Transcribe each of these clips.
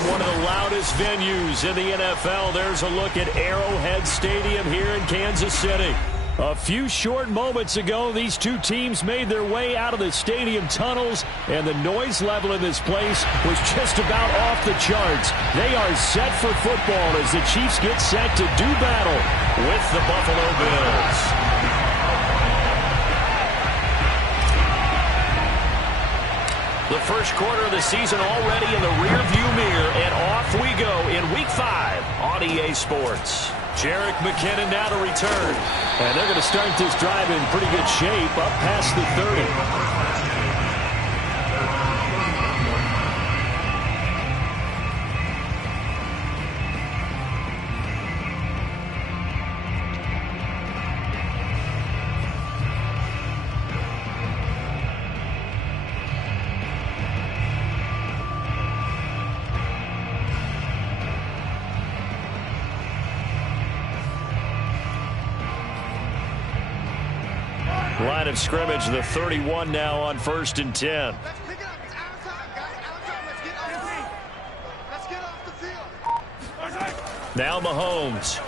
From one of the loudest venues in the NFL, there's a look at Arrowhead Stadium here in Kansas City. A few short moments ago, these two teams made their way out of the stadium tunnels, and the noise level in this place was just about off the charts. They are set for football as the Chiefs get set to do battle with the Buffalo Bills. The first quarter of the season already in the rearview mirror, and off we go in Week 5 on EA Sports. Jerick McKinnon now to return. And they're going to start this drive in pretty good shape up past the 30. Line of scrimmage, the 31 now on 1st and 10. Now Mahomes.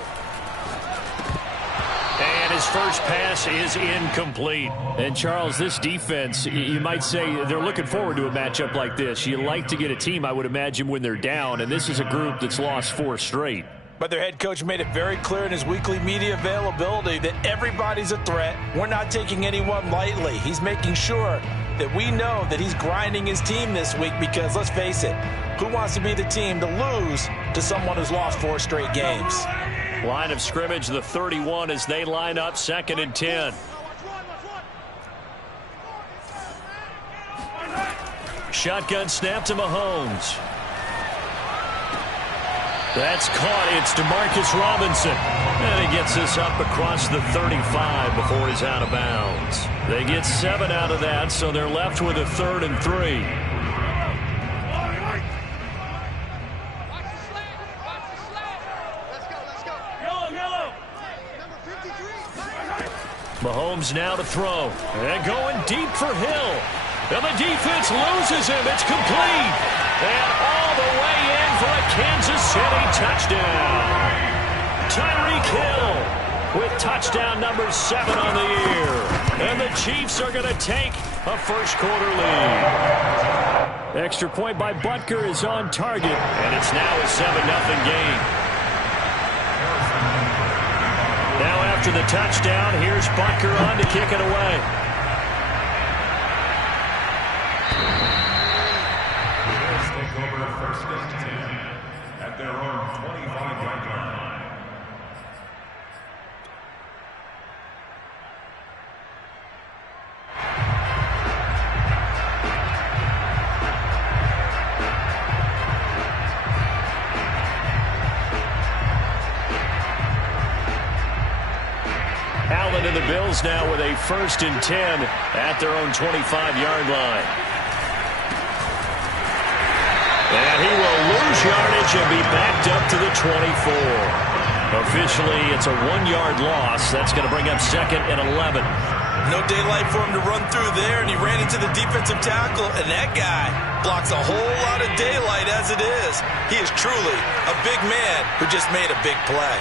And his first pass is incomplete. And Charles, this defense, you might say they're looking forward to a matchup like this. You like to get a team, I would imagine, when they're down. And this is a group that's lost 4 straight. But their head coach made it very clear in his weekly media availability that everybody's a threat. We're not taking anyone lightly. He's making sure that we know that he's grinding his team this week because, let's face it, who wants to be the team to lose to someone who's lost 4 straight games? Line of scrimmage, the 31 as they line up 2nd and 10. Shotgun snap to Mahomes. That's caught. It's Demarcus Robinson. And he gets this up across the 35 before he's out of bounds. They get 7 out of that, so they're left with a 3rd and 3. Mahomes now to throw. And going deep for Hill. And the defense loses him. It's complete. And all the way in for a Kansas City touchdown. Tyreek Hill with touchdown number 7 on the year. And the Chiefs are going to take a first-quarter lead. Extra point by Butker is on target, and it's now a 7-0 game. Now after the touchdown, here's Butker on to kick it away. At their own 25-yard line. Allen and the Bills now with a 1st and 10 at their own 25-yard line. And he will lose yardage and be backed up to the 24. Officially, it's a 1-yard loss. That's going to bring up 2nd and 11. No daylight for him to run through there, and he ran into the defensive tackle, and that guy blocks a whole lot of daylight as it is. He is truly a big man who just made a big play.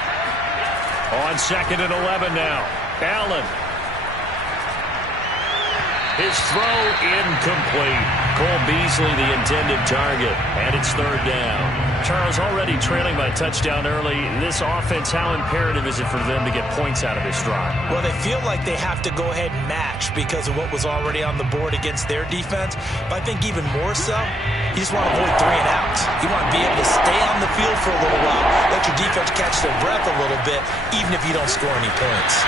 On 2nd and 11 now. Allen. His throw incomplete. Cole Beasley the intended target, and it's 3rd down. Charles, already trailing by touchdown early. This offense, how imperative is it for them to get points out of this drive? Well, they feel like they have to go ahead and match because of what was already on the board against their defense. But I think even more so, you just want to avoid 3 and outs. You want to be able to stay on the field for a little while, let your defense catch their breath a little bit, even if you don't score any points.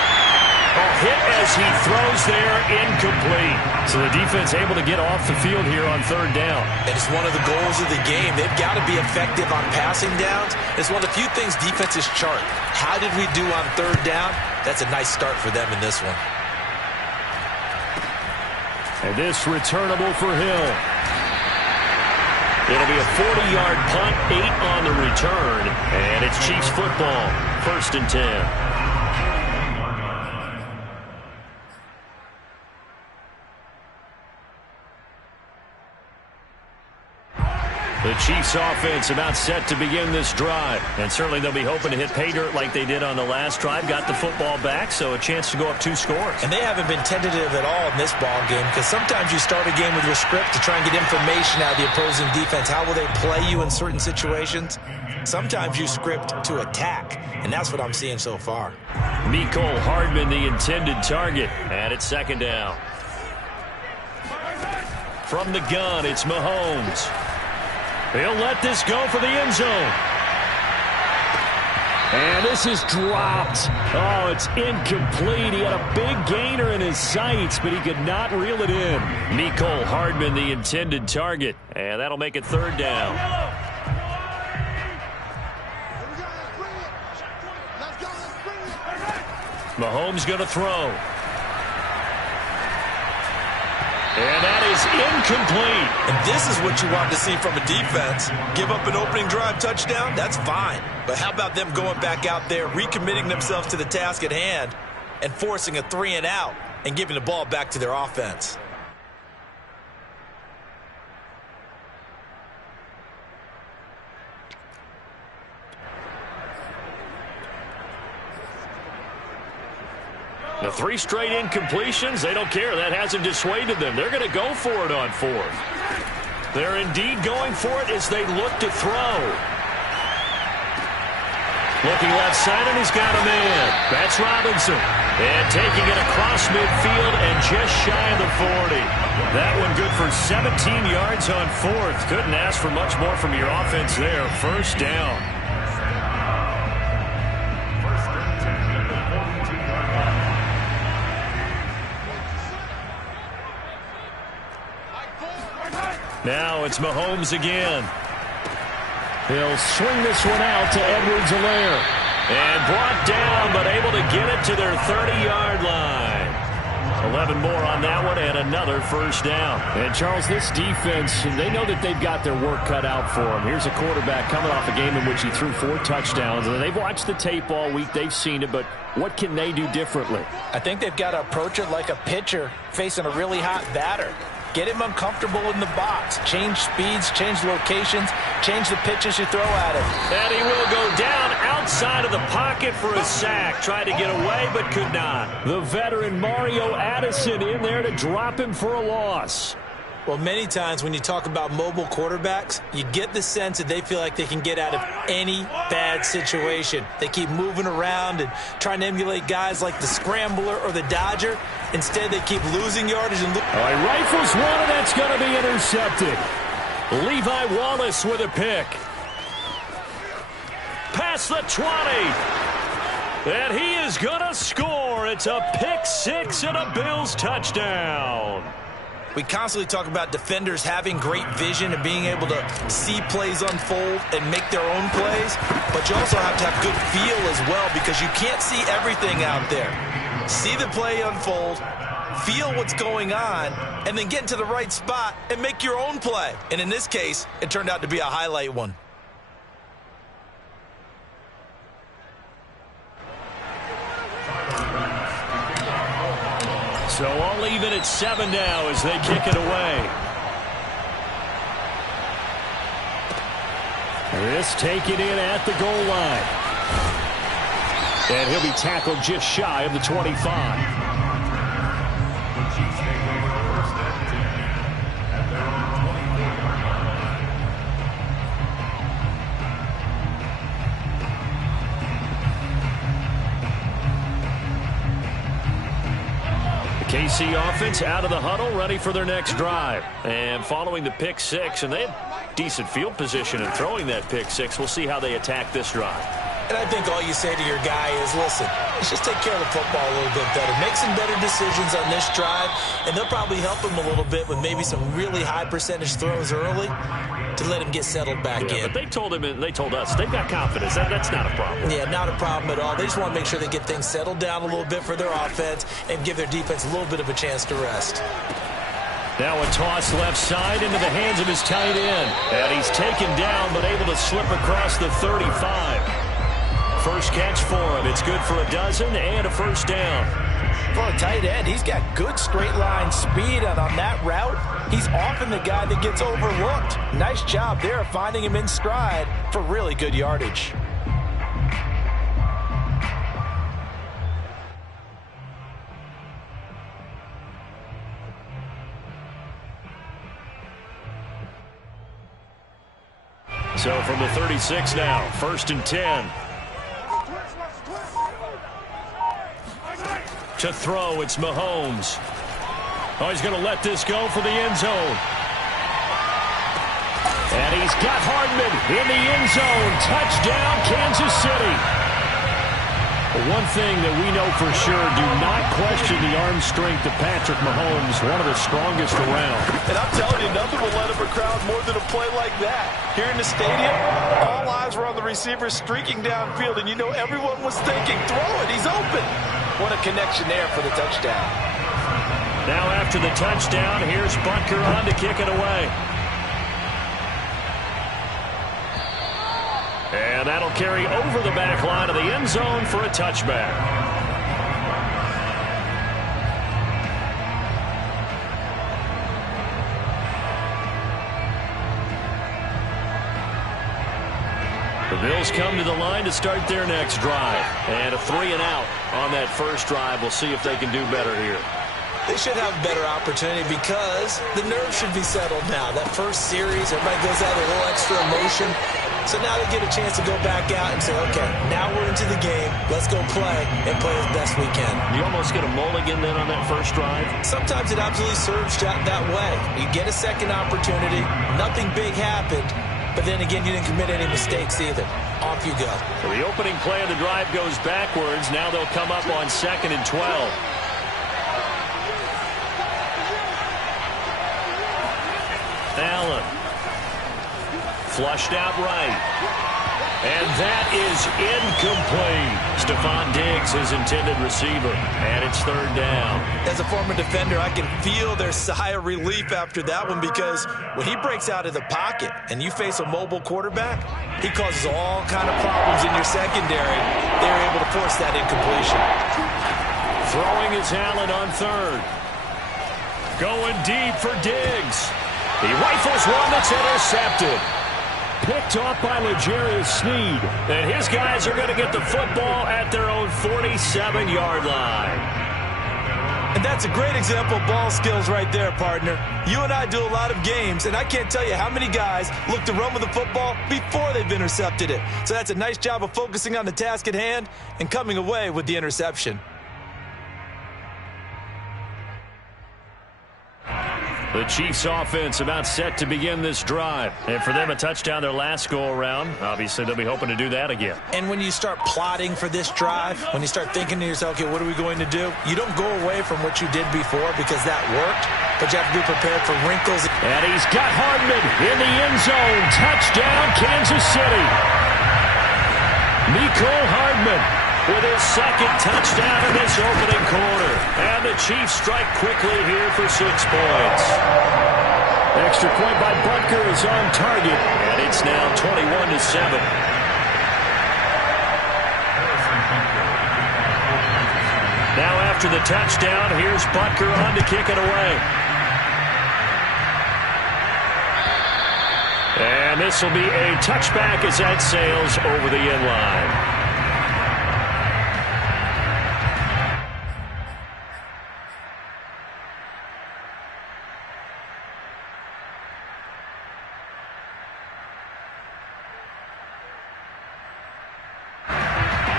A hit as he throws there, incomplete. So the defense able to get off the field here on 3rd down. And it's one of the goals of the game. They've got to be effective on passing downs. It's one of the few things defenses chart. How did we do on 3rd down? That's a nice start for them in this one. And this returnable for Hill. It'll be a 40-yard punt, 8 on the return. And it's Chiefs football, 1st and 10. The Chiefs offense about set to begin this drive. And certainly they'll be hoping to hit pay dirt like they did on the last drive. Got the football back, so a chance to go up 2 scores. And they haven't been tentative at all in this ball game, because sometimes you start a game with your script to try and get information out of the opposing defense. How will they play you in certain situations? Sometimes you script to attack, and that's what I'm seeing so far. Mecole Hardman, the intended target, and it's second down. From the gun, it's Mahomes. He'll let this go for the end zone. And this is dropped. Oh, it's incomplete. He had a big gainer in his sights, but he could not reel it in. Mecole Hardman, the intended target. And that'll make it third down. Mahomes going to throw. And that is incomplete. And this is what you want to see from a defense. Give up an opening drive touchdown, that's fine. But how about them going back out there, recommitting themselves to the task at hand, and forcing a 3-and-out and giving the ball back to their offense? The 3 straight incompletions, they don't care. That hasn't dissuaded them. They're going to go for it on 4th. They're indeed going for it as they look to throw. Looking left side, and he's got a man. That's Robinson. And taking it across midfield and just shy of the 40. That one good for 17 yards on 4th. Couldn't ask for much more from your offense there. First down. Now it's Mahomes again. He'll swing this one out to Edwards-Helaire. And brought down, but able to get it to their 30-yard line. 11 more on that one, and another first down. And, Charles, this defense, they know that they've got their work cut out for them. Here's a quarterback coming off a game in which he threw 4 touchdowns. And they've watched the tape all week. They've seen it, but what can they do differently? I think they've got to approach it like a pitcher facing a really hot batter. Get him uncomfortable in the box. Change speeds, change locations, change the pitches you throw at him. And he will go down outside of the pocket for a sack. Tried to get away, but could not. The veteran Mario Addison in there to drop him for a loss. Well, many times when you talk about mobile quarterbacks, you get the sense that they feel like they can get out of any bad situation. They keep moving around and trying to emulate guys like the Scrambler or the Dodger. Instead, they keep losing yardage. And rifles one, and that's going to be intercepted. Levi Wallace with a pick. Past the 20. And he is going to score. It's a pick 6 and a Bills touchdown. We constantly talk about defenders having great vision and being able to see plays unfold and make their own plays, but you also have to have good feel as well, because you can't see everything out there. See the play unfold, feel what's going on, and then get into the right spot and make your own play. And in this case, it turned out to be a highlight one. So all even at 7 now as they kick it away. This taken in at the goal line. And he'll be tackled just shy of the 25. KC offense out of the huddle, ready for their next drive. And following the pick 6, and they had decent field position in throwing that pick 6. We'll see how they attack this drive. And I think all you say to your guy is, listen, let's just take care of the football a little bit better. Make some better decisions on this drive, and they'll probably help him a little bit with maybe some really high percentage throws early to let him get settled back in. But they told him, and they told us, they've got confidence. That's not a problem. Yeah, not a problem at all. They just want to make sure they get things settled down a little bit for their offense and give their defense a little bit of a chance to rest. Now a toss left side into the hands of his tight end. And he's taken down, but able to slip across the 35. First catch for him. It's good for a dozen and a first down. For a tight end, he's got good straight line speed, and on that route, he's often the guy that gets overlooked. Nice job there of finding him in stride for really good yardage. So from the 36 now, 1st and 10. To throw, it's Mahomes. Oh, he's going to let this go for the end zone. And he's got Hardman in the end zone. Touchdown, Kansas City. One thing that we know for sure, do not question the arm strength of Patrick Mahomes, one of the strongest around. And I'm telling you, nothing will let him a crowd more than a play like that. Here in the stadium, all eyes were on the receiver streaking downfield, and you know everyone was thinking, throw it, he's open. What a connection there for the touchdown. Now after the touchdown, here's Butker on to kick it away. And that'll carry over the back line of the end zone for a touchback. The Bills come to the line to start their next drive. And a 3-and-out on that first drive. We'll see if they can do better here. They should have a better opportunity because the nerves should be settled now. That first series, everybody goes out with a little extra emotion. So now they get a chance to go back out and say, okay, now we're into the game. Let's go play and play as best we can. You almost get a mulligan then on that first drive? Sometimes it absolutely serves that way. You get a second opportunity. Nothing big happened. But then again, you didn't commit any mistakes either. Off you go. Well, the opening play of the drive goes backwards. Now they'll come up on 2nd and 12. Allen. Flushed out right. And that is incomplete. Stephon Diggs, his intended receiver. And it's 3rd down. As a former defender, I can feel their sigh of relief after that one because when he breaks out of the pocket and you face a mobile quarterback, he causes all kind of problems in your secondary. They're able to force that incompletion. Throwing is Allen on 3rd. Going deep for Diggs. He rifles one that's intercepted. Picked off by L'Jarius Sneed. And his guys are going to get the football at their own 47-yard line. And that's a great example of ball skills right there, partner. You and I do a lot of games, and I can't tell you how many guys look to run with the football before they've intercepted it. So that's a nice job of focusing on the task at hand and coming away with the interception. The Chiefs offense about set to begin this drive. And for them, a touchdown their last go-around. Obviously, they'll be hoping to do that again. And when you start plotting for this drive, when you start thinking to yourself, okay, what are we going to do? You don't go away from what you did before because that worked, but you have to be prepared for wrinkles. And he's got Hardman in the end zone. Touchdown, Kansas City. Mecole Hardman with his 2nd touchdown in this opening quarter. And the Chiefs strike quickly here for 6 points. Extra point by Butker is on target, and it's now 21-7. Now after the touchdown, here's Butker on to kick it away. And this will be a touchback as that sails over the end line.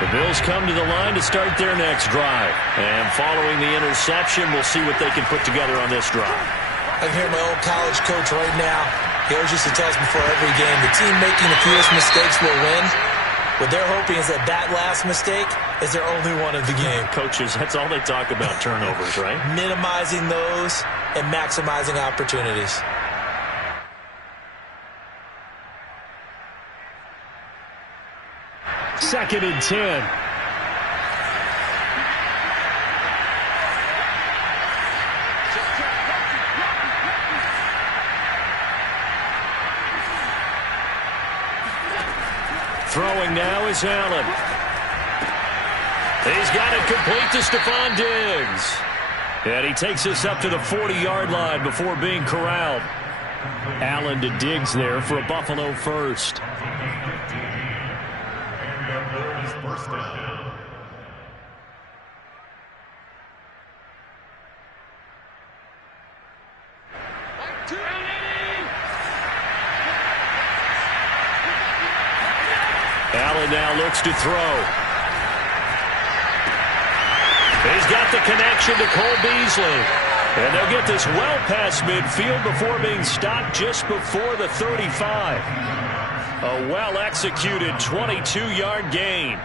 The Bills come to the line to start their next drive. And following the interception, we'll see what they can put together on this drive. I can hear my old college coach right now. He always used to tell us before every game, the team making the fewest mistakes will win. What they're hoping is that that last mistake is their only one of the game. Coaches, that's all they talk about, turnovers, right? Minimizing those and maximizing opportunities. Second and 10. Throwing now is Allen. He's got it complete to Stephon Diggs. And he takes us up to the 40-yard line before being corralled. Allen to Diggs there for a Buffalo first. First down. Allen now looks to throw. He's got the connection to Cole Beasley. And they'll get this well past midfield before being stopped just before the 35. A well-executed 22-yard gain.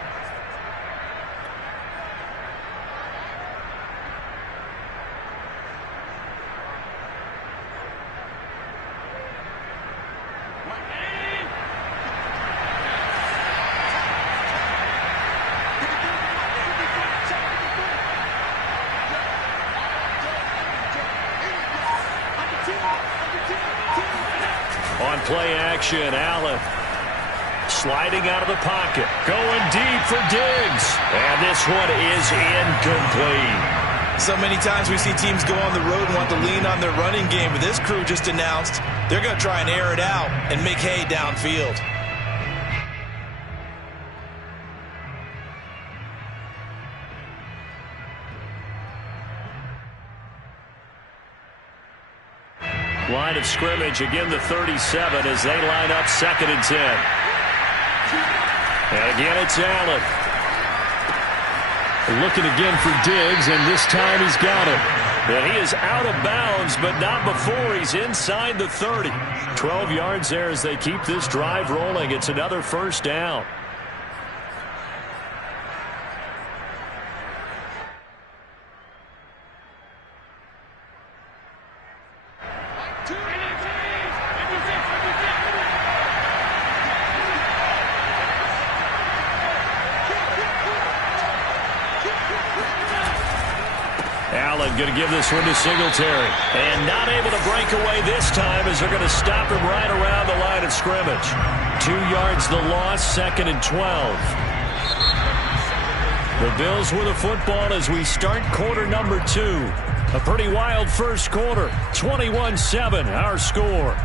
On play action, Allen sliding out of the pocket, going deep for Diggs, and this one is incomplete. So many times we see teams go on the road and want to lean on their running game, but this crew just announced they're going to try and air it out and make hay downfield. Line of scrimmage, again the 37 as they line up 2nd and 10. And again it's Allen. Looking again for Diggs, and this time he's got him. And he is out of bounds, but not before he's inside the 30. 12 yards there as they keep this drive rolling. It's another first down. Allen going to give this one to Singletary. And not able to break away this time as they're going to stop him right around the line of scrimmage. 2 yards the loss, 2nd and 12. The Bills with the football as we start quarter number 2. A pretty wild first quarter. 21-7 our score.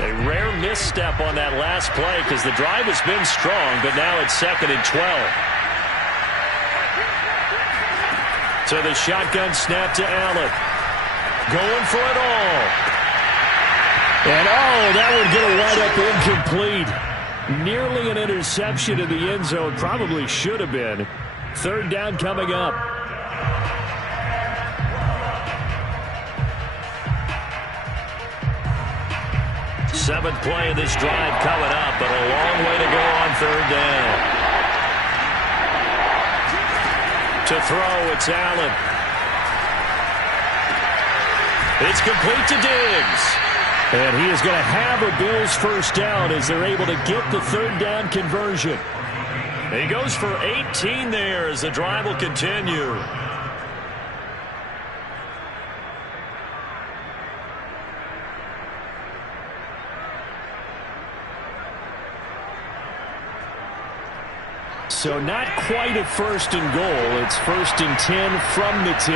A rare misstep on that last play because the drive has been strong, but now it's 2nd and 12. So the shotgun snap to Allen. Going for it all. And that would get a wide up incomplete. Nearly an interception in the end zone. Probably should have been. 3rd down coming up. Seventh play of this drive coming up, but a long way to go on 3rd down. To throw, it's Allen. It's complete to Diggs. And he is going to have a Bills first down as they're able to get the 3rd down conversion. He goes for 18 there as the drive will continue. So not quite a 1st and goal. It's 1st and 10 from the 10.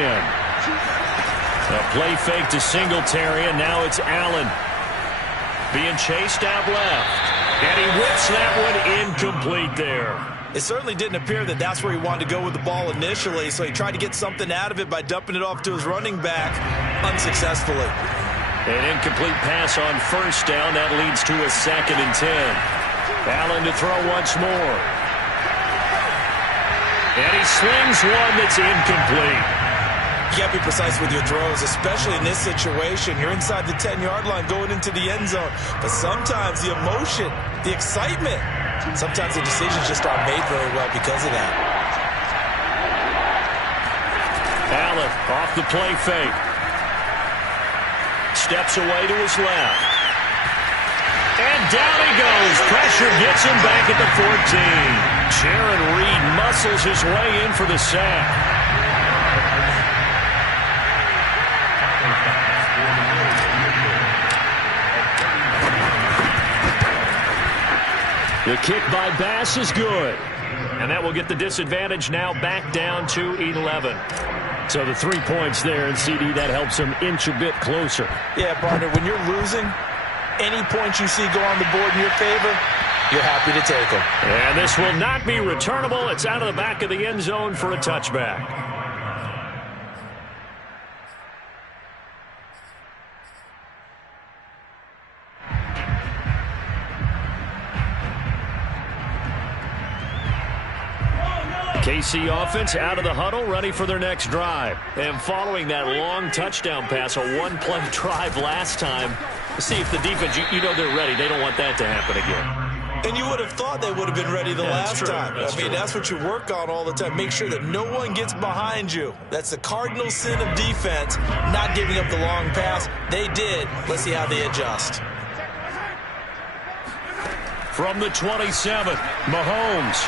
A play fake to Singletary, and now it's Allen. Being chased out left. And he whips that one incomplete there. It certainly didn't appear that that's where he wanted to go with the ball initially, so he tried to get something out of it by dumping it off to his running back unsuccessfully. An incomplete pass on 1st down. That leads to a 2nd and 10. Allen to throw once more. And he slings one that's incomplete. You can't be precise with your throws, especially in this situation. You're inside the 10-yard line going into the end zone. But sometimes the emotion, the excitement, sometimes the decisions just aren't made very well because of that. Allen off the play fake. Steps away to his left. And down he goes. Pressure gets him back at the 14. Jaron Reed muscles his way in for the sack. The kick by Bass is good. And that will get the disadvantage now back down to 11. So the 3 points there, and CD, that helps him inch a bit closer. Yeah, partner, when you're losing, any points you see go on the board in your favor, you're happy to take them. And this will not be returnable. It's out of the back of the end zone for a touchback. KC offense out of the huddle, ready for their next drive. And following that long touchdown pass, a one-play drive last time, see if the defense, you know they're ready. They don't want that to happen again. And you would have thought they would have been ready the last time. That's what you work on all the time. Make sure that no one gets behind you. That's the cardinal sin of defense, not giving up the long pass. They did. Let's see how they adjust. From the 27, Mahomes.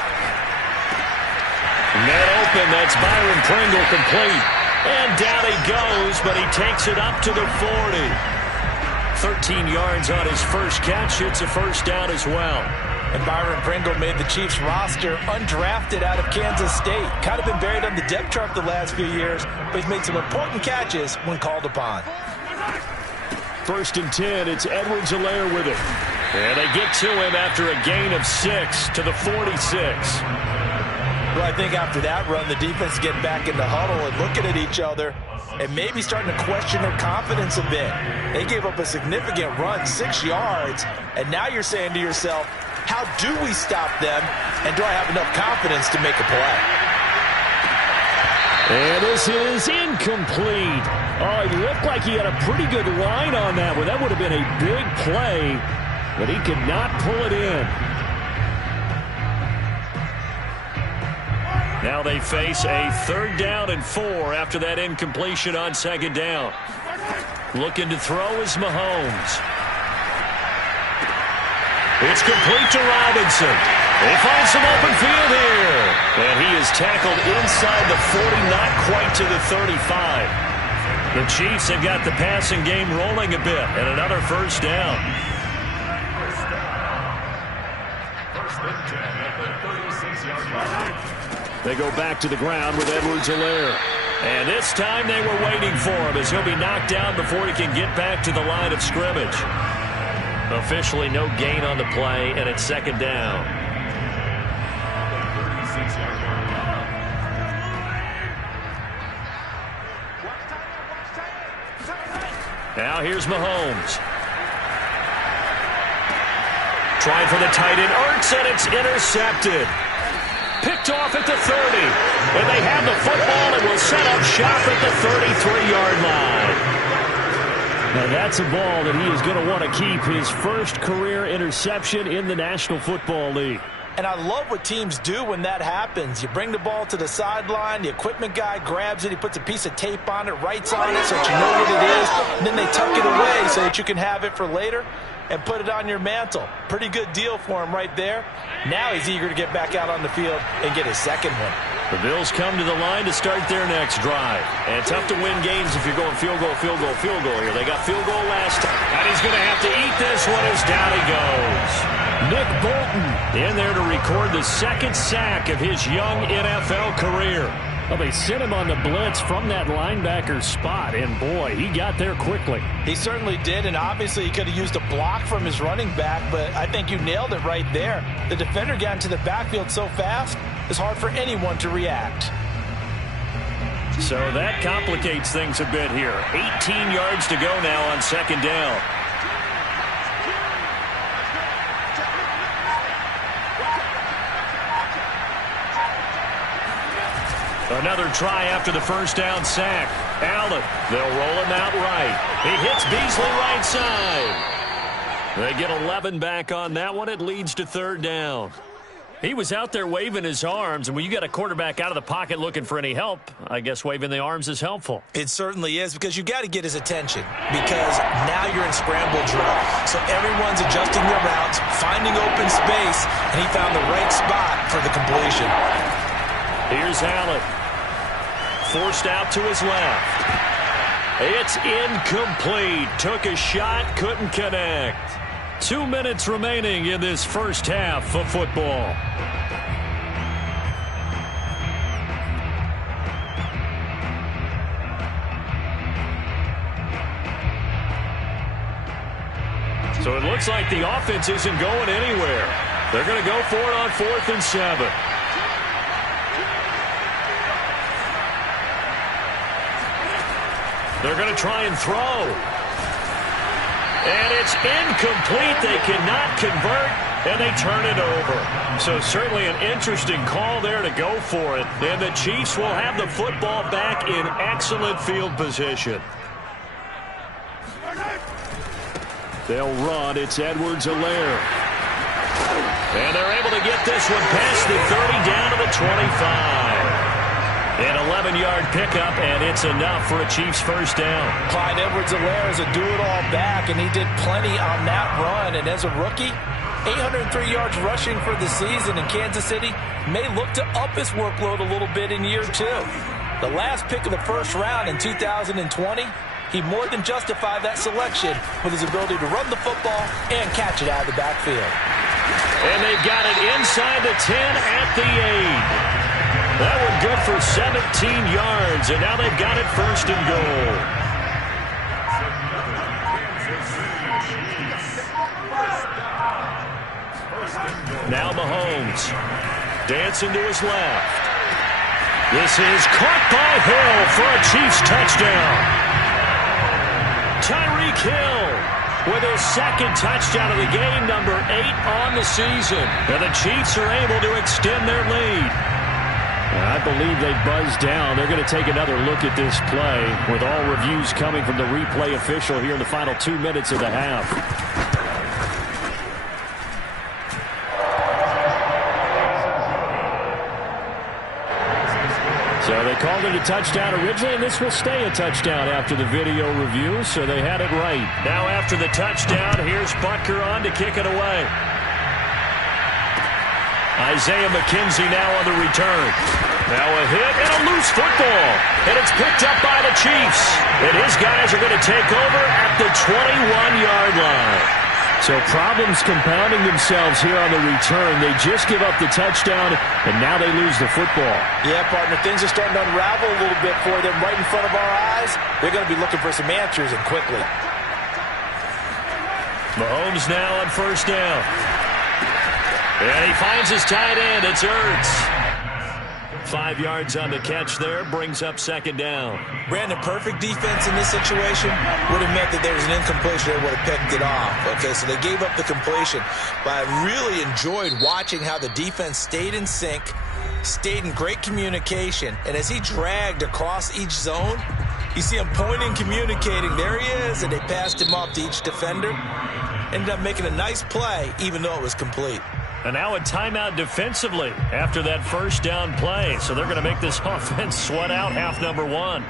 Net open, that's Byron Pringle complete. And down he goes, but he takes it up to the 40. 13 yards on his first catch. It's a first down as well. And Byron Pringle made the Chiefs roster undrafted out of Kansas State. Kind of been buried on the depth chart the last few years, but he's made some important catches when called upon. 1st and 10, it's Edwards-Helaire with it. And they get to him after a gain of 6 to the 46. Well, I think after that run, the defense getting back in the huddle and looking at each other and maybe starting to question their confidence a bit. They gave up a significant run, 6 yards, and now you're saying to yourself, how do we stop them, and do I have enough confidence to make a play? And this is incomplete. Oh, he looked like he had a pretty good line on that one. That would have been a big play, but he could not pull it in. Now they face a 3rd down and 4 after that incompletion on 2nd down. Looking to throw is Mahomes. It's complete to Robinson. They find some open field here. And he is tackled inside the 40, not quite to the 35. The Chiefs have got the passing game rolling a bit, and another first down. First and 10 at the 36-yard line. They go back to the ground with Edwards-Helaire. And this time they were waiting for him as he'll be knocked down before he can get back to the line of scrimmage. Officially no gain on the play, and it's 2nd down. Now here's Mahomes. Trying for the tight end, Ertz, and it's intercepted. Picked off at the 30. And they have the football and will set up shop at the 33-yard line. Now that's a ball that he is going to want to keep, his first career interception in the National Football League. And I love what teams do when that happens. You bring the ball to the sideline, the equipment guy grabs it, he puts a piece of tape on it, writes on it so that you know what it is, and then they tuck it away so that you can have it for later and put it on your mantle. Pretty good deal for him right there. Now he's eager to get back out on the field and get his second one. The Bills come to the line to start their next drive. And tough to win games if you're going field goal, field goal, field goal here. They got field goal last time. And he's going to have to eat this one as down he goes. Nick Bolton in there to record the 2nd sack of his young NFL career. Well, they sent him on the blitz from that linebacker spot, and boy, he got there quickly. He certainly did, and obviously he could have used a block from his running back, but I think you nailed it right there. The defender got into the backfield so fast, it's hard for anyone to react. So that complicates things a bit here. 18 yards to go now on 2nd down. Another try after the first down sack. Allen, they'll roll him out right. He hits Beasley right side. They get 11 back on that one. It leads to 3rd down. He was out there waving his arms, and when you got a quarterback out of the pocket looking for any help, I guess waving the arms is helpful. It certainly is, because you got to get his attention, because now you're in scramble drill. So everyone's adjusting their routes, finding open space, and he found the right spot for the completion. Here's Allen. Forced out to his left. It's incomplete. Took a shot, couldn't connect. 2 minutes remaining in this first half of football. So it looks like the offense isn't going anywhere. They're going to go for it on 4th and 7. They're going to try and throw. And it's incomplete. They cannot convert, and they turn it over. So certainly an interesting call there to go for it. And the Chiefs will have the football back in excellent field position. They'll run. It's Edwards-Helaire. And they're able to get this one past the 30 down to the 25. An 11-yard pickup, and it's enough for a Chiefs first down. Clyde Edwards-Helaire is a do-it-all back, and he did plenty on that run. And as a rookie, 803 yards rushing for the season in Kansas City may look to up his workload a little bit in year 2. The last pick of the first round in 2020, he more than justified that selection with his ability to run the football and catch it out of the backfield. And they got it inside the 10 at the 8. That one good for 17 yards, and now they've got it first and goal. Now Mahomes dancing to his left. This is caught by Hill for a Chiefs touchdown. Tyreek Hill with his second touchdown of the game, number 8 on the season. And the Chiefs are able to extend their lead. I believe they buzzed down. They're going to take another look at this play with all reviews coming from the replay official here in the final 2 minutes of the half. So they called it a touchdown originally, and this will stay a touchdown after the video review, so they had it right. Now after the touchdown, here's Butker on to kick it away. Isaiah McKenzie now on the return. Now a hit and a loose football. And it's picked up by the Chiefs. And his guys are going to take over at the 21-yard line. So problems compounding themselves here on the return. They just give up the touchdown, and now they lose the football. Yeah, partner, things are starting to unravel a little bit for them right in front of our eyes. They're going to be looking for some answers, and quickly. Mahomes now on first down. And he finds his tight end. It's Ertz. 5 yards on the catch there. Brings up second down. Brandon, perfect defense in this situation would have meant that there was an incompletion. They would have picked it off. Okay, so they gave up the completion. But I really enjoyed watching how the defense stayed in sync, stayed in great communication. And as he dragged across each zone, you see him pointing, communicating. There he is. And they passed him off to each defender. Ended up making a nice play, even though it was complete. And now a timeout defensively after that first down play. So they're going to make this offense sweat out half number 1.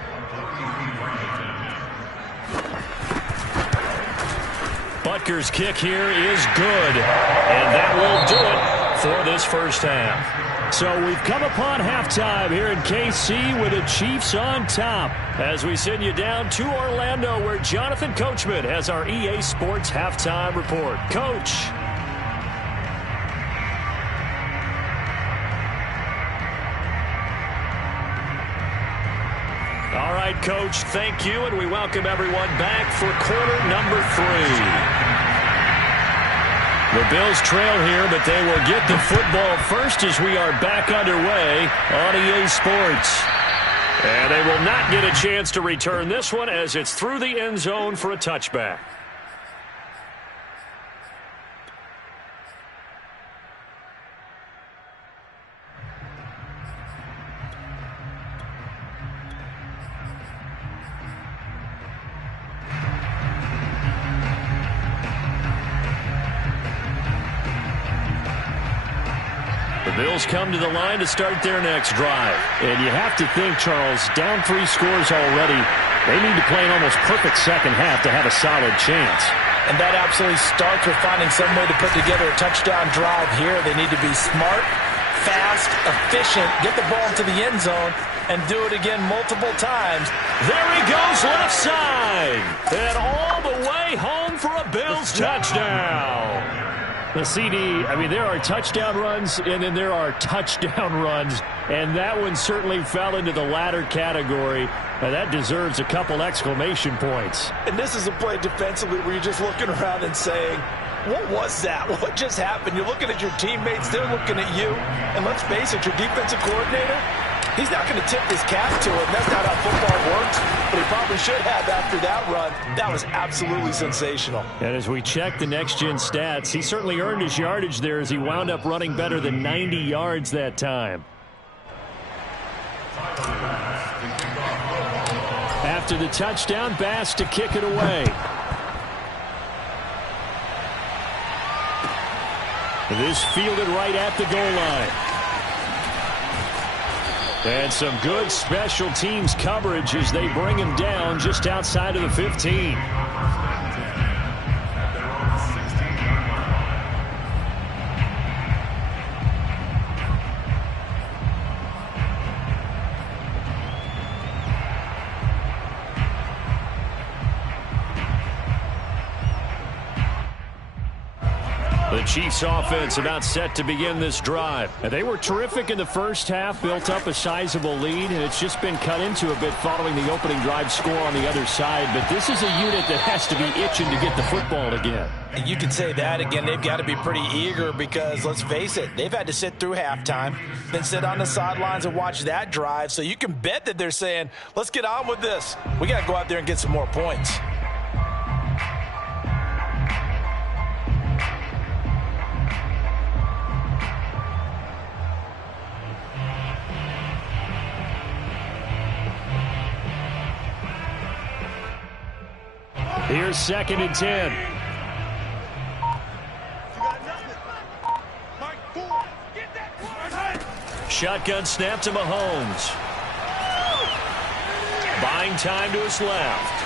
Butker's kick here is good. And that will do it for this first half. So we've come upon halftime here in KC with the Chiefs on top as we send you down to Orlando where Jonathan Coachman has our EA Sports halftime report. Coach. All right, Coach, thank you, and we welcome everyone back for quarter number 3. The Bills trail here, but they will get the football first as we are back underway on EA Sports. And they will not get a chance to return this one as it's through the end zone for a touchback. Bills come to the line to start their next drive. And you have to think, Charles, down 3 scores already. They need to play an almost perfect second half to have a solid chance. And that absolutely starts with finding some way to put together a touchdown drive here. They need to be smart, fast, efficient, get the ball into the end zone, and do it again multiple times. There he goes left side. And all the way home for a Bills touchdown. The CD, I mean, there are touchdown runs, and then there are touchdown runs. And that one certainly fell into the latter category. That deserves a couple exclamation points. And this is a play defensively where you're just looking around and saying, what was that? What just happened? You're looking at your teammates. They're looking at you. And let's face it, your defensive coordinator, he's not going to tip his cap to it. That's not how football works. But he probably should have after that run. That was absolutely sensational. And as we check the next-gen stats, he certainly earned his yardage there as he wound up running better than 90 yards that time. After the touchdown, Bass to kick it away. This fielded right at the goal line. And some good special teams coverage as they bring him down just outside of the 15. The Chiefs offense about set to begin this drive. And they were terrific in the first half, built up a sizable lead, and it's just been cut into a bit following the opening drive score on the other side. But this is a unit that has to be itching to get the football again. And you can say that again. They've got to be pretty eager because, let's face it, they've had to sit through halftime, then sit on the sidelines and watch that drive. So you can bet that they're saying, let's get on with this. We got to go out there and get some more points. Here's 2nd and 10. Shotgun snap to Mahomes. Buying time to his left.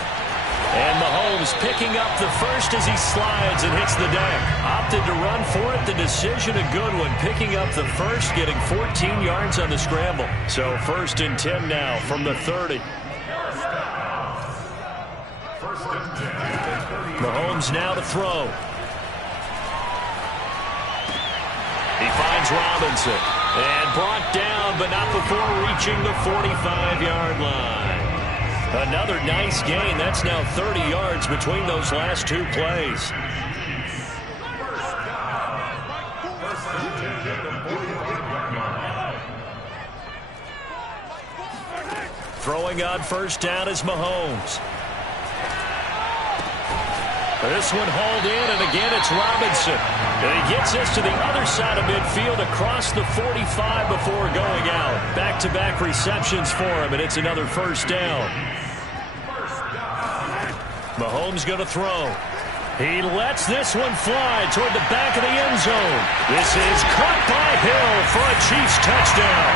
And Mahomes picking up the first as he slides and hits the deck. Opted to run for it. The decision a good one. Picking up the first, getting 14 yards on the scramble. So 1st and 10 now from the 30. Mahomes now to throw. He finds Robinson. And brought down, but not before reaching the 45-yard line. Another nice gain. That's now 30 yards between those last 2 plays. Throwing on 1st down is Mahomes. This one hauled in, and again it's Robinson. And he gets this to the other side of midfield across the 45 before going out. Back-to-back receptions for him, and it's another 1st down. Mahomes going to throw. He lets this one fly toward the back of the end zone. This is caught by Hill for a Chiefs touchdown.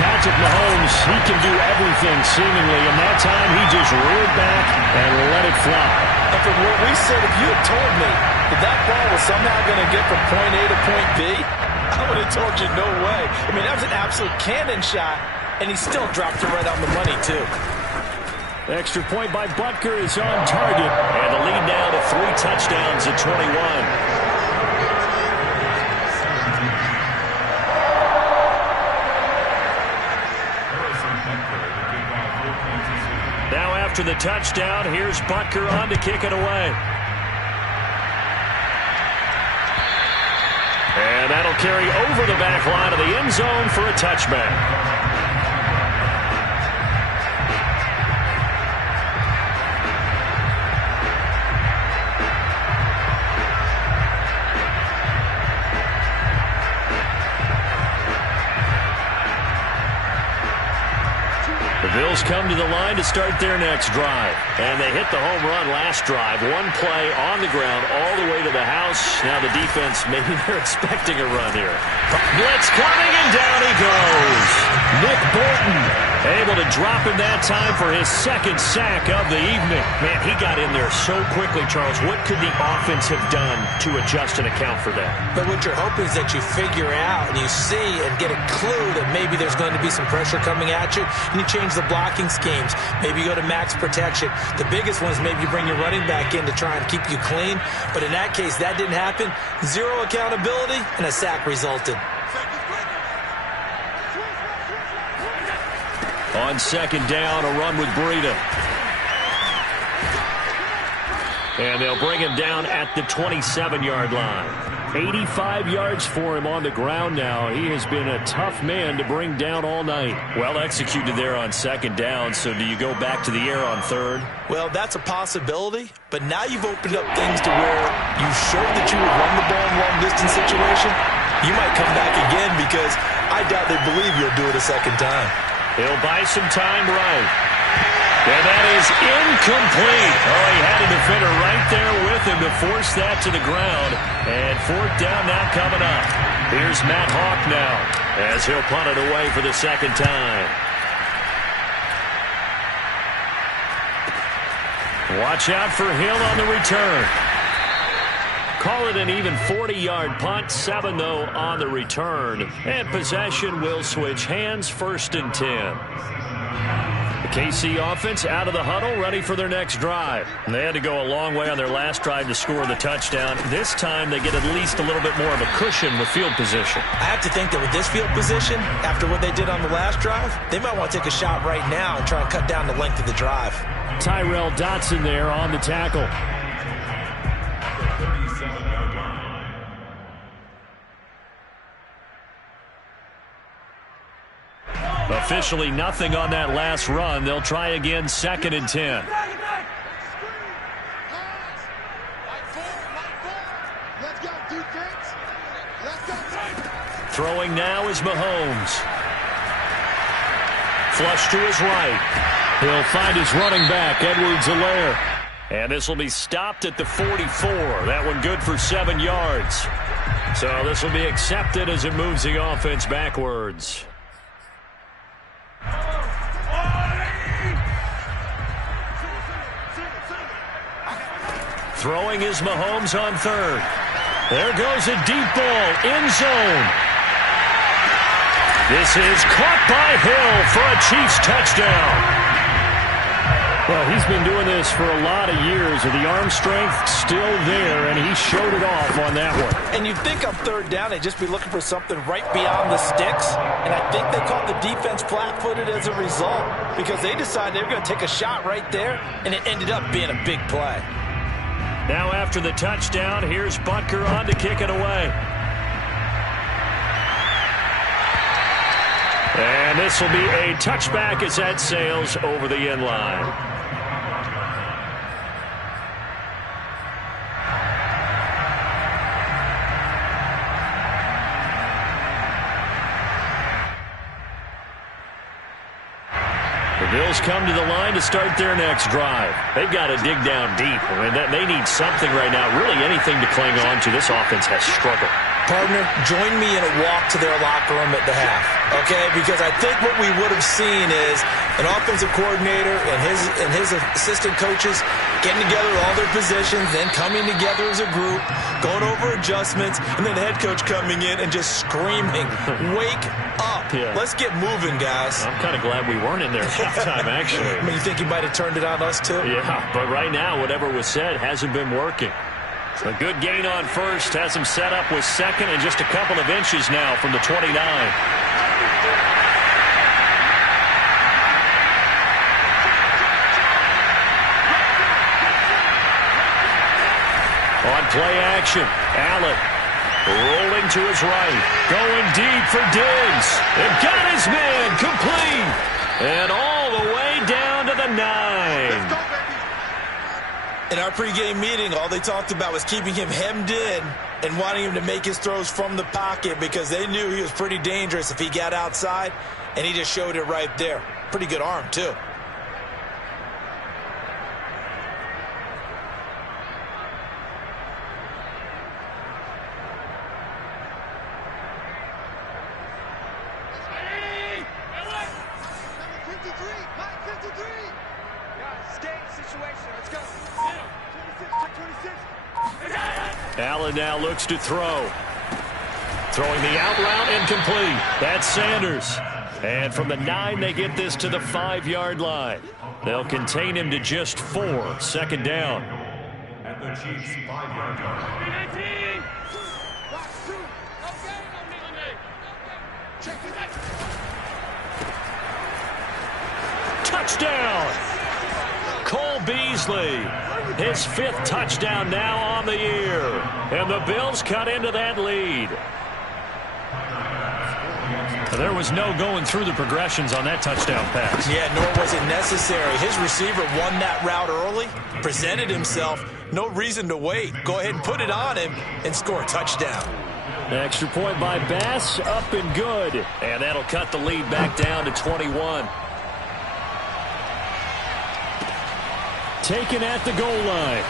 Patrick Mahomes, he can do everything seemingly, and that time he just reared back and let it fly. And from where we said, if you had told me that that ball was somehow going to get from point A to point B, I would have told you no way. I mean, that was an absolute cannon shot, and he still dropped it right on the money, too. Extra point by Butker is on target. And the lead now to 3 touchdowns at 21. Now after the touchdown, here's Butker on to kick it away. And that'll carry over the back line of the end zone for a touchback. Bills come to the line to start their next drive. And they hit the home run last drive. One play on the ground all the way to the house. Now the defense, maybe they're expecting a run here. Blitz coming, and down he goes. Nick Bolton able to drop in that time for his second sack of the evening. Man, he got in there so quickly, Charles. What could the offense have done to adjust and account for that? But what you're hoping is that you figure out and you see and get a clue that maybe there's going to be some pressure coming at you, and you change the blocking schemes. Maybe you go to max protection. The biggest one is maybe you bring your running back in to try and keep you clean. But in that case, that didn't happen. Zero accountability, and a sack resulted. On second down, a run with Breida. And they'll bring him down at the 27-yard line. 85 yards for him on the ground now. He has been a tough man to bring down all night. Well executed there on second down. So do you go back to the air on third? Well, that's a possibility. But now you've opened up things to where you showed that you would run the ball in long-distance situation. You might come back again because I doubt they believe you'll do it a second time. He'll buy some time right. And that is incomplete. Oh, he had a defender right there with him to force that to the ground. And fourth down now coming up. Here's Matt Hawk now as he'll punt it away for the second time. Watch out for Hill on the return. Call it an even 40-yard punt. 7, though, on the return. And possession will switch hands, 1st and 10. The KC offense out of the huddle, ready for their next drive. And they had to go a long way on their last drive to score the touchdown. This time they get at least a little bit more of a cushion with field position. I have to think that with this field position, after what they did on the last drive, they might want to take a shot right now and try and cut down the length of the drive. Tyrell Dotson there on the tackle. Officially nothing on that last run. They'll try again, 2nd and 10. Throwing now is Mahomes. Flush to his right. He'll find his running back, Edwards-Helaire. And this will be stopped at the 44. That one good for 7 yards. So this will be accepted as it moves the offense backwards. Throwing is Mahomes on third. There goes a deep ball, end zone. This is caught by Hill for a Chiefs touchdown. Well, he's been doing this for a lot of years, and the arm strength still there, and he showed it off on that one. And you'd think on third down they'd just be looking for something right beyond the sticks, and I think they caught the defense flat-footed as a result because they decided they were going to take a shot right there, and it ended up being a big play. Now after the touchdown, here's Butker on to kick it away. And this will be a touchback as that sails over the end line. The Bills come to the line to start their next drive. They've got to dig down deep. I mean, they need something right now, really anything to cling on to. This offense has struggled. Partner, join me in a walk to their locker room at the half, okay? Because I think what we would have seen is an offensive coordinator and his assistant coaches getting together all their positions, then coming together as a group, going over adjustments, and then the head coach coming in and just screaming, wake up. Yeah. Let's get moving, guys. I'm kind of glad we weren't in there at halftime, actually. I mean, you think he might have turned it on us, too? Yeah, but right now, whatever was said hasn't been working. A good gain on first, has him set up with second and just a couple of inches now from the 29. On play action, Allen rolling to his right, going deep for Diggs. And got his man complete. And all the way down to the 9. In our pregame meeting, all they talked about was keeping him hemmed in and wanting him to make his throws from the pocket because they knew he was pretty dangerous if he got outside, and he just showed it right there. pretty good arm, too. Allen now looks to throw. Throwing the out route incomplete. That's Sanders. And from the 9, they get this to the 5-yard line. They'll contain him to just 4. 2nd down. At the Chiefs' 5-yard line. Touchdown! Cole Beasley. His 5th touchdown now on the year. And the Bills cut into that lead. There was no going through the progressions on that touchdown pass. Yeah, nor was it necessary. His receiver won that route early, presented himself. No reason to wait. Go ahead and put it on him and score a touchdown. Extra point by Bass, up and good. And that'll cut the lead back down to 21. Taken at the goal line.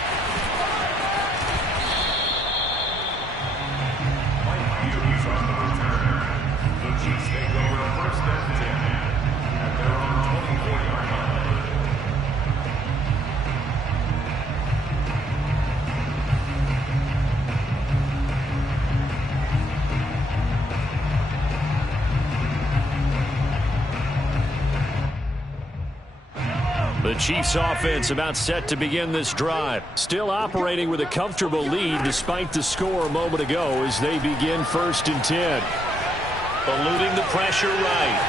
The Chiefs offense about set to begin this drive. Still operating with a comfortable lead despite the score a moment ago as they begin 1st and 10. Eluding the pressure right.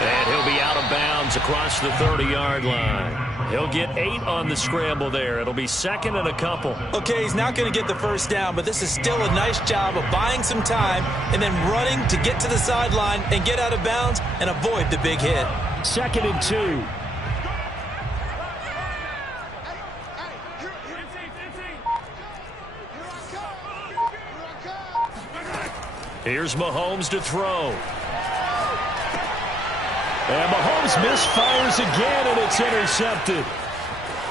And he'll be out of bounds across the 30-yard line. He'll get 8 on the scramble there. It'll be 2nd and a couple. Okay, he's not going to get the 1st down, but this is still a nice job of buying some time and then running to get to the sideline and get out of bounds and avoid the big hit. 2nd and 2. Here's Mahomes to throw. And Mahomes misfires again, and it's intercepted.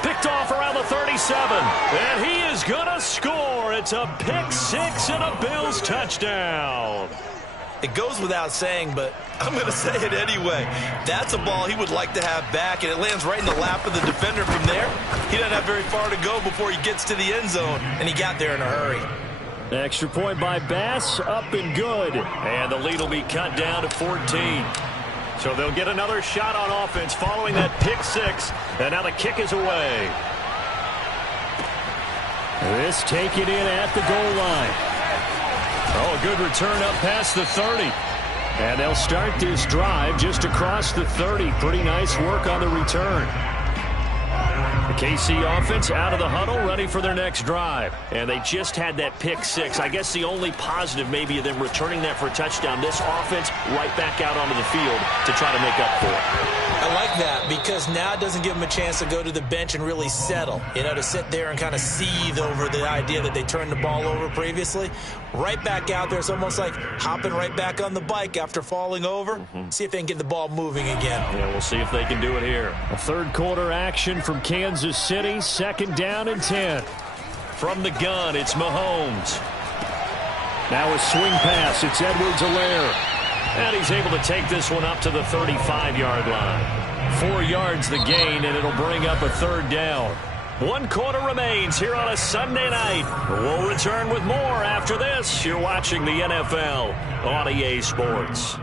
Picked off around the 37. And he is going to score. It's a pick 6 and a Bills touchdown. It goes without saying, but I'm going to say it anyway. That's a ball he would like to have back, and it lands right in the lap of the defender from there. He doesn't have very far to go before he gets to the end zone, and he got there in a hurry. Extra point by Bass, up and good. And the lead will be cut down to 14. So they'll get another shot on offense following that pick 6. And now the kick is away. This taken in at the goal line. Oh, a good return up past the 30. And they'll start this drive just across the 30. Pretty nice work on the return. The KC offense out of the huddle, ready for their next drive. And they just had that pick 6. I guess the only positive maybe of them returning that for a touchdown. This offense right back out onto the field to try to make up for it. I like that because now it doesn't give them a chance to go to the bench and really settle. You know, to sit there and kind of seethe over the idea that they turned the ball over previously. Right back out there. It's almost like hopping right back on the bike after falling over. See if they can get the ball moving again. Yeah, we'll see if they can do it here. A 3rd quarter action from Kansas City. 2nd down and 10. From the gun, it's Mahomes. Now a swing pass. It's Edwards-Helaire. And he's able to take this one up to the 35-yard line. 4 yards the gain, and it'll bring up a 3rd down. 1 quarter remains here on a Sunday night. We'll return with more after this. You're watching the NFL on EA Sports.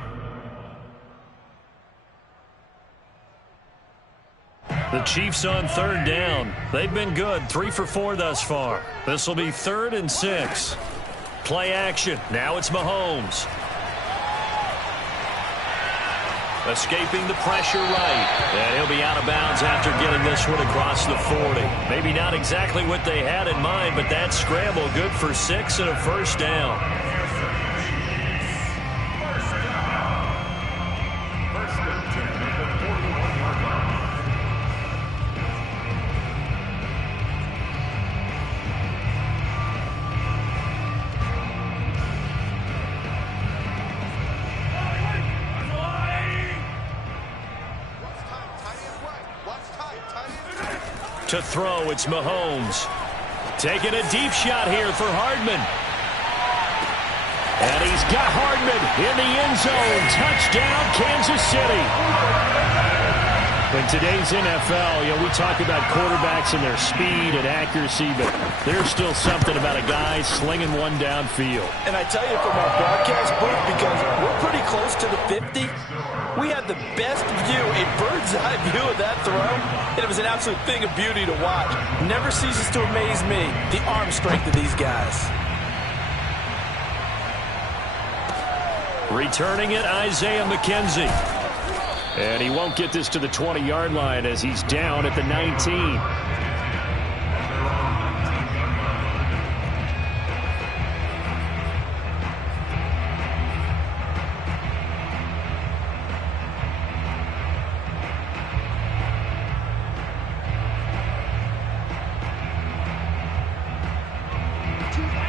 The Chiefs on 3rd down. They've been good, 3 for 4 thus far. This will be 3rd and 6. Play action. Now it's Mahomes. Escaping the pressure right. And he'll be out of bounds after getting this one across the 40. Maybe not exactly what they had in mind, but that scramble good for 6 and a 1st down. To throw, it's Mahomes. Taking a deep shot here for Hardman. And he's got Hardman in the end zone. Touchdown, Kansas City. In today's NFL, we talk about quarterbacks and their speed and accuracy, but there's still something about a guy slinging one downfield. And I tell you, from our broadcast booth, because we're pretty close to the 50, we had the best view, a bird's-eye view of that throw, and it was an absolute thing of beauty to watch. Never ceases to amaze me, the arm strength of these guys. Returning it, Isaiah McKenzie. And he won't get this to the 20-yard line as he's down at the 19.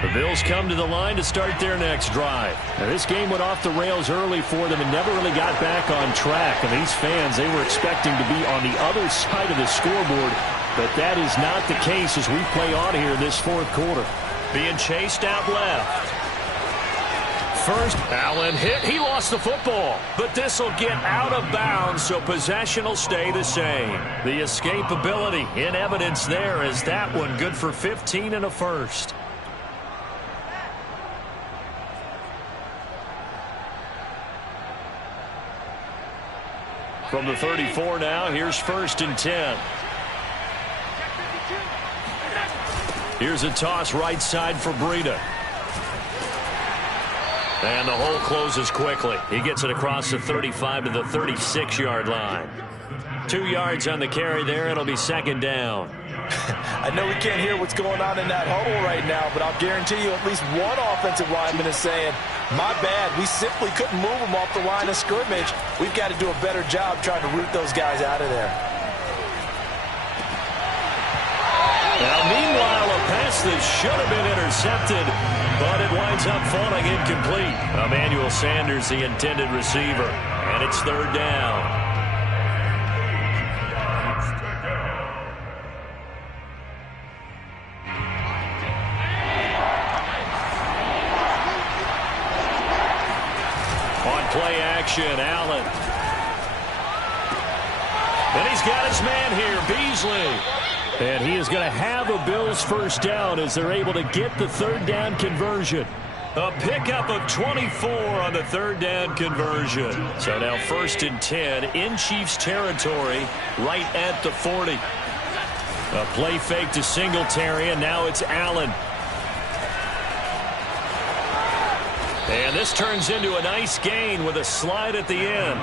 The Bills come to the line to start their next drive. Now, this game went off the rails early for them and never really got back on track. And these fans, they were expecting to be on the other side of the scoreboard, but that is not the case as we play on here in this fourth quarter. Being chased out left. First, Allen hit. He lost the football, but this will get out of bounds, so possession will stay the same. The escapability in evidence there is that one good for 15 and a first. From the 34 now, here's 1st and 10. Here's a toss right side for Breida. And the hole closes quickly. He gets it across the 35 to the 36-yard line. 2 yards on the carry there. It'll be 2nd down. I know we can't hear what's going on in that huddle right now, but I'll guarantee you at least one offensive lineman is saying, my bad, we simply couldn't move them off the line of scrimmage. We've got to do a better job trying to root those guys out of there. Now, meanwhile, a pass that should have been intercepted, but it winds up falling incomplete. Emmanuel Sanders, the intended receiver, and it's 3rd down. Play action, Allen. And he's got his man here, Beasley. And he is going to have a Bills first down as they're able to get the 3rd down conversion. A pickup of 24 on the 3rd down conversion. So now 1st and 10 in Chiefs territory right at the 40. A play fake to Singletary, and now it's Allen. And this turns into a nice gain with a slide at the end.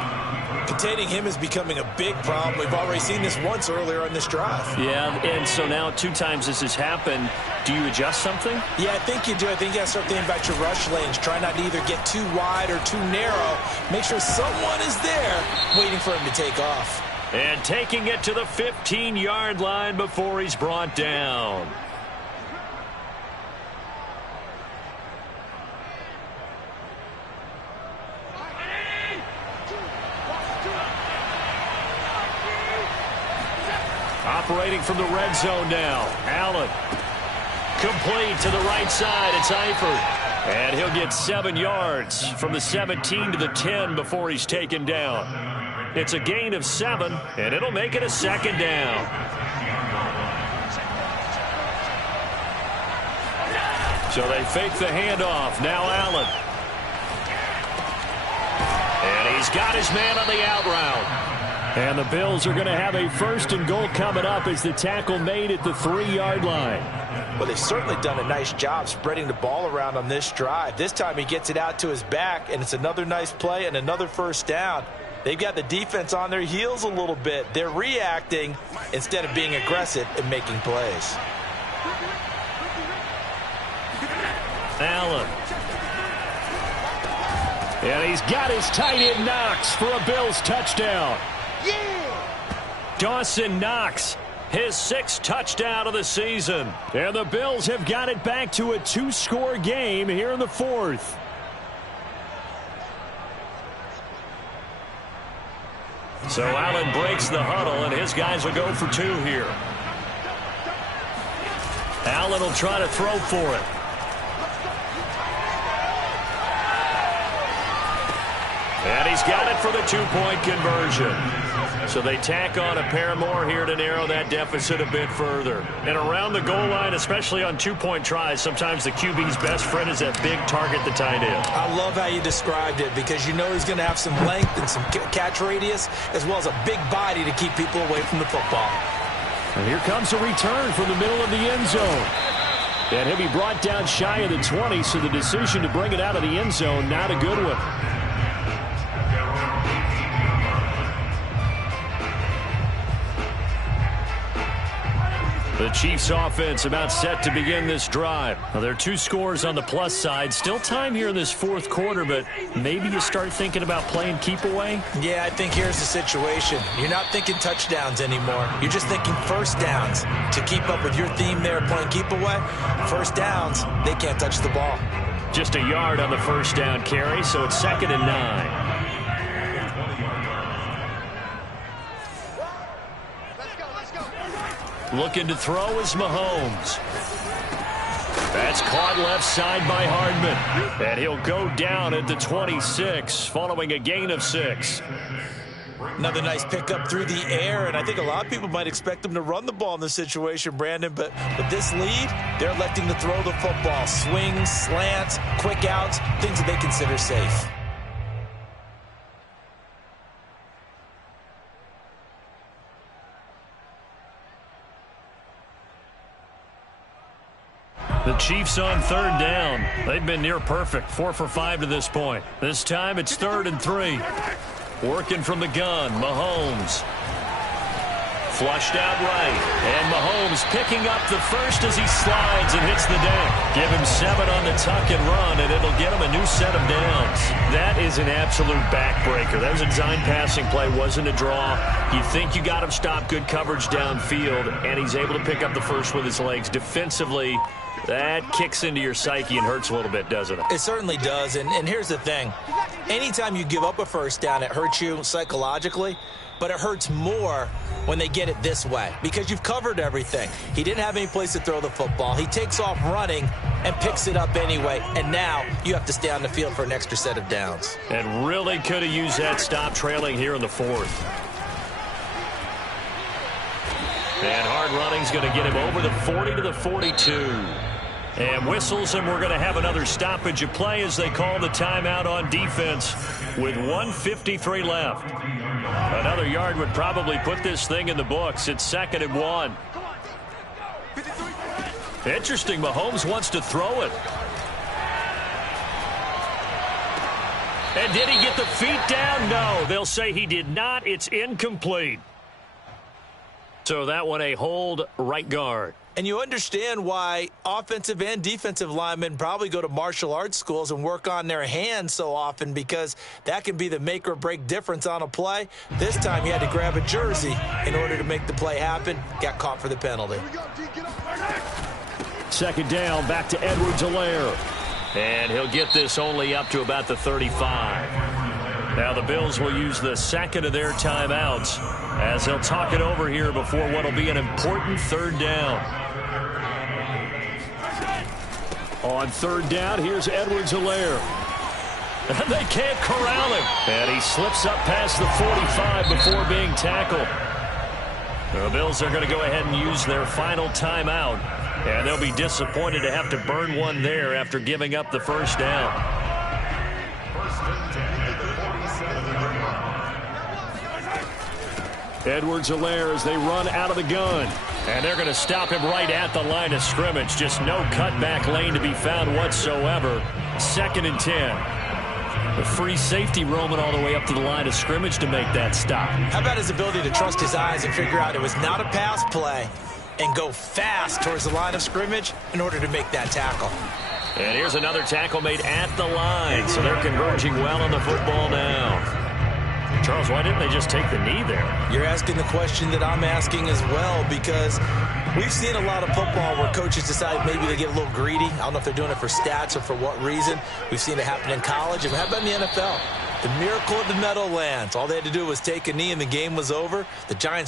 Containing him is becoming a big problem. We've already seen this once earlier on this drive. Yeah, and so now 2 times this has happened. Do you adjust something? Yeah, I think you do. I think you got to start thinking about your rush lanes. Try not to either get too wide or too narrow. Make sure someone is there waiting for him to take off. And taking it to the 15-yard line before he's brought down. Operating from the red zone now. Allen. Complete to the right side. It's Eifert. And he'll get 7 yards from the 17 to the 10 before he's taken down. It's a gain of 7, and it'll make it a 2nd down. So they fake the handoff. Now Allen. And he's got his man on the out route. And the Bills are going to have a 1st and goal coming up as the tackle made at the 3-yard line. Well, they've certainly done a nice job spreading the ball around on this drive. This time he gets it out to his back, and it's another nice play and another 1st down. They've got the defense on their heels a little bit. They're reacting instead of being aggressive and making plays. Allen. And he's got his tight end Knox for a Bills touchdown. Dawson Knox, his 6th touchdown of the season. And the Bills have got it back to a 2-score game here in the 4th. So Allen breaks the huddle, and his guys will go for 2 here. Allen will try to throw for it. And he's got it for the two-point conversion. So they tack on a pair more here to narrow that deficit a bit further. And around the goal line, especially on two-point tries, sometimes the QB's best friend is that big target, the tight end. I love how you described it because you know he's going to have some length and some catch radius as well as a big body to keep people away from the football. And here comes a return from the middle of the end zone. And he'll be brought down shy of the 20, so the decision to bring it out of the end zone, not a good one. The Chiefs offense about set to begin this drive. Well, there are 2 scores on the plus side. Still time here in this fourth quarter, but maybe you start thinking about playing keep away? Yeah, I think here's the situation. You're not thinking touchdowns anymore. You're just thinking first downs. To keep up with your theme there playing keep away, first downs, they can't touch the ball. Just a yard on the first down carry, so it's 2nd and 9. Looking to throw is Mahomes. That's caught left side by Hardman. And he'll go down at the 26 following a gain of 6. Another nice pickup through the air, and I think a lot of people might expect them to run the ball in this situation, Brandon, but with this lead, they're electing to throw the football. Swings, slants, quick outs, things that they consider safe. The Chiefs on 3rd down. They've been near perfect, 4 for 5 to this point. This time it's 3rd and 3. Working from the gun, Mahomes. Flushed out right. And Mahomes picking up the first as he slides and hits the deck. Give him 7 on the tuck and run, and it'll get him a new set of downs. That is an absolute backbreaker. That was a design passing play, wasn't a draw. You think you got him stopped, good coverage downfield, and he's able to pick up the first with his legs. Defensively, that kicks into your psyche and hurts a little bit, doesn't it? It certainly does, and here's the thing. Anytime you give up a first down, it hurts you psychologically, but it hurts more when they get it this way because you've covered everything. He didn't have any place to throw the football. He takes off running and picks it up anyway, and now you have to stay on the field for an extra set of downs. And really could have used that stop trailing here in the 4th. And hard running is going to get him over the 40 to the 42. And whistles, and we're going to have another stoppage of play as they call the timeout on defense with 1:53 left. Another yard would probably put this thing in the books. It's 2nd and 1. Interesting, Mahomes wants to throw it. And did he get the feet down? No, they'll say he did not. It's incomplete. So that one a hold right guard. And you understand why offensive and defensive linemen probably go to martial arts schools and work on their hands so often because that can be the make or break difference on a play. This time he had to grab a jersey in order to make the play happen. Got caught for the penalty. 2nd down, back to Edwards-Helaire. And he'll get this only up to about the 35. Now the Bills will use the 2nd of their timeouts as they'll talk it over here before what will be an important 3rd down. On 3rd down, here's Edwards-Helaire. And they can't corral him. And he slips up past the 45 before being tackled. The Bills are going to go ahead and use their final timeout. And they'll be disappointed to have to burn one there after giving up the first down. Edwards-Helaire as they run out of the gun. And they're going to stop him right at the line of scrimmage. Just no cutback lane to be found whatsoever. 2nd and 10. The free safety roaming all the way up to the line of scrimmage to make that stop. How about his ability to trust his eyes and figure out it was not a pass play and go fast towards the line of scrimmage in order to make that tackle. And here's another tackle made at the line. So they're converging well on the football now. Charles, why didn't they just take the knee there? You're asking the question that I'm asking as well because we've seen a lot of football where coaches decide maybe they get a little greedy. I don't know if they're doing it for stats or for what reason. We've seen it happen in college. And how about in the NFL? The miracle of the Meadowlands. All they had to do was take a knee and the game was over. The Giants